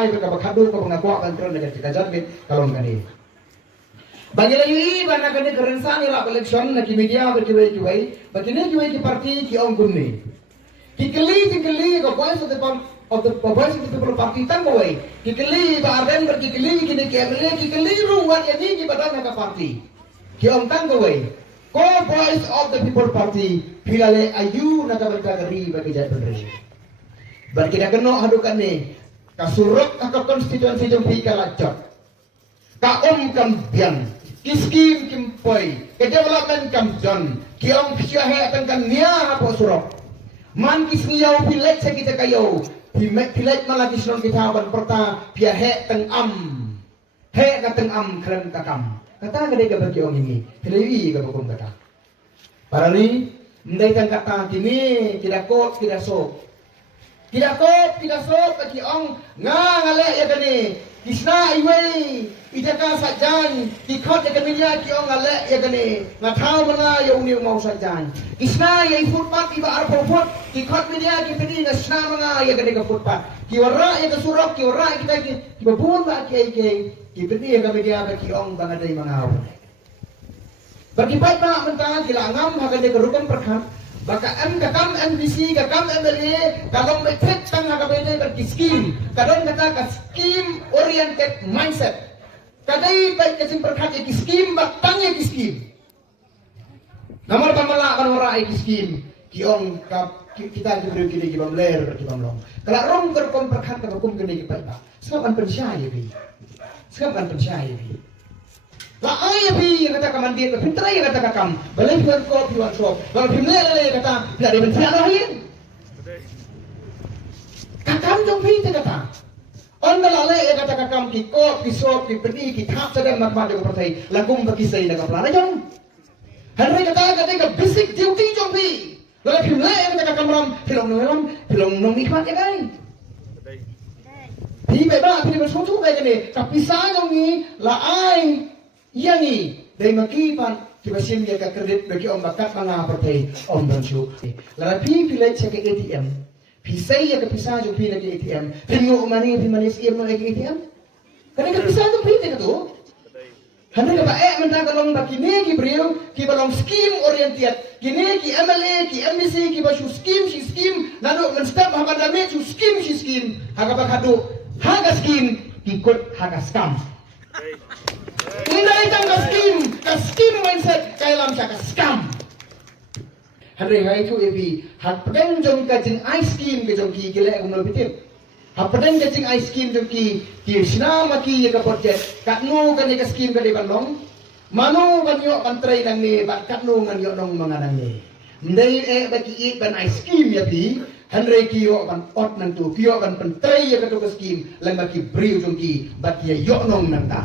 pai ka bakadu ka pangakwa kan kron daga kajar mit kalon kani bagi lagi bana kani kerensan ila election na ki media ba ki wei bagi ne ki wei ki parti ki ong kunni ki keli ka voice of the voice of the people party tan boy ki keli ba arden ber ki keli ki ne ki emle ki keli ruwan yani ki badan ka parti ki ong tan boy ko voice of the people party pilale ayu na ka berkagari bagi jat berdiri bagi dah kena hadukan ni kasuruk ka konstituensi jompi ka lacot ka kam biang kiskim kim poi ke development kam jon ki ong pisia he kan nia apa surok man kisniau pilet sa kita kayo pilet malagi silon kita ban perta pia he teng ka teng krem takam kata gede ka bagi ong ini pilei ka bukum kata parali ndai kan kata kini tidak kot tidak sok tidak sok bagi ong ngale ya kani kisna iwei ijaka sajan dikot ya kani ki ong ngale ya kani ngathau mana ya uni mau sajan kisna ya footpath iba ar footpath dikot media ki pedi ngasna mana ya kani ka footpath ki wara ya ka surok ki wara kita ki babun ba ki pedi ya ka media bagi ong bangadai mangau bagi baik ba mentang kila ngam hagade ka rukun perkhat baka kakam MDC kakam MLA kalau metek tang hakabene berki scheme kadang kata ka scheme oriented mindset kadai baik kesim perkat ki scheme bak tangye ki scheme namar pamala kan ora ki scheme ki on kita diberi ki bamler ki bamlong kalau rong kerkom perkat ka hukum kene ki baik ba sebab percaya bi la ay bi yang kata kamandir ke pintra yang kata kakam balai bukan ko piwan shop kalau pimle le kata tidak ada menteri lain kakam jong pi te kata on dalale ya kata kakam ki ko ki shop ki pedi ki thap sedang mak mak ko pertai lagum bagi sai na kapla jong hanre kata ka basic duty jong pi kalau pimle yang kata kakam ram film nom ikmat ya kai pi beba pi bersuatu kayak gini tapi saya jong ni la ai yang ini dari makipan tiba-tiba dia ke kredit bagi om bakat mana partai om bantu. Lalu pilih cek ATM, pisai ya ke pisah jumpi lagi ATM, pingu mani SIM lagi ATM. Karena ke pisah jumpi itu, hendak apa mentang kalau bagi ni kibriu, kibalong scheme oriented, kini ki MLA, ki MDC, ki basu scheme, lalu menstep haga dame su scheme, haga bakadu, haga scheme, ikut haga scam. Indai tang ka scheme mindset kay lam siya ka scam. Hari itu ebi hat pedeng jong ka jing ice cream ke jong ki gile ang bitin. Hat pedeng ka jing ice cream jong ki sinama ki ka project kat no ka ni ka scheme ka di balong. Manu kan yo kan try nang ni bat kat no ngan yo nong mga nang ni. Ndai bagi eat ban ice cream ya bi. Henry kiyo kan ot nang tu kiyo kan pentray ya ka to ka scheme lang bagi briu jong ki bat ya yo nong nang ta.